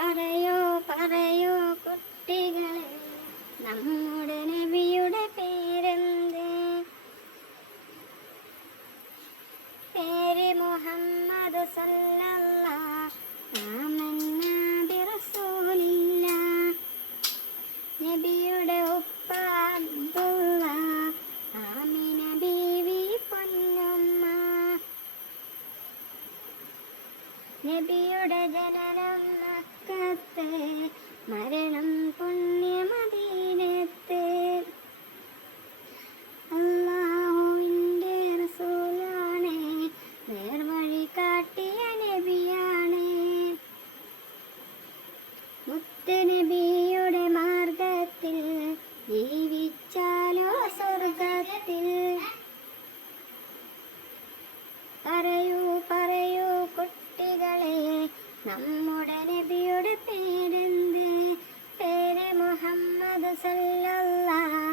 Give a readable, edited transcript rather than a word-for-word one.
പറയൂ പറയൂ കുട്ടികളെ, നമ്മുടെ നബിയുടെ പേരെന്ത്? പേര് മുഹമ്മദ് സല്ലല്ലാഹ് ആമന്നാ ബിറസൂലില്ലാഹ്. നബിയുടെ ഉപ്പ അബ്ദുല്ലാഹ്, ആമിന ബീവി പൊന്നുമ്മ. നബിയുടെ ജനനം മക്കത്ത്, മരണം പുണ്യ മദീനത്ത്. അല്ലാഹുവിൻ്റെ റസൂലാണ്, നേർവഴി കാട്ടിയ നബിയാണ്. മുത്ത് നബിയുടെ മാർഗത്തിൽ ജീവിച്ചാലോ സ്വർഗത്തിൽ. പറയൂ പറയൂ കുട്ടികളെ, നമ്മുടെ നബിയുടെ പേരെന്ത്? പേര് മുഹമ്മദ് സല്ലല്ലാഹ്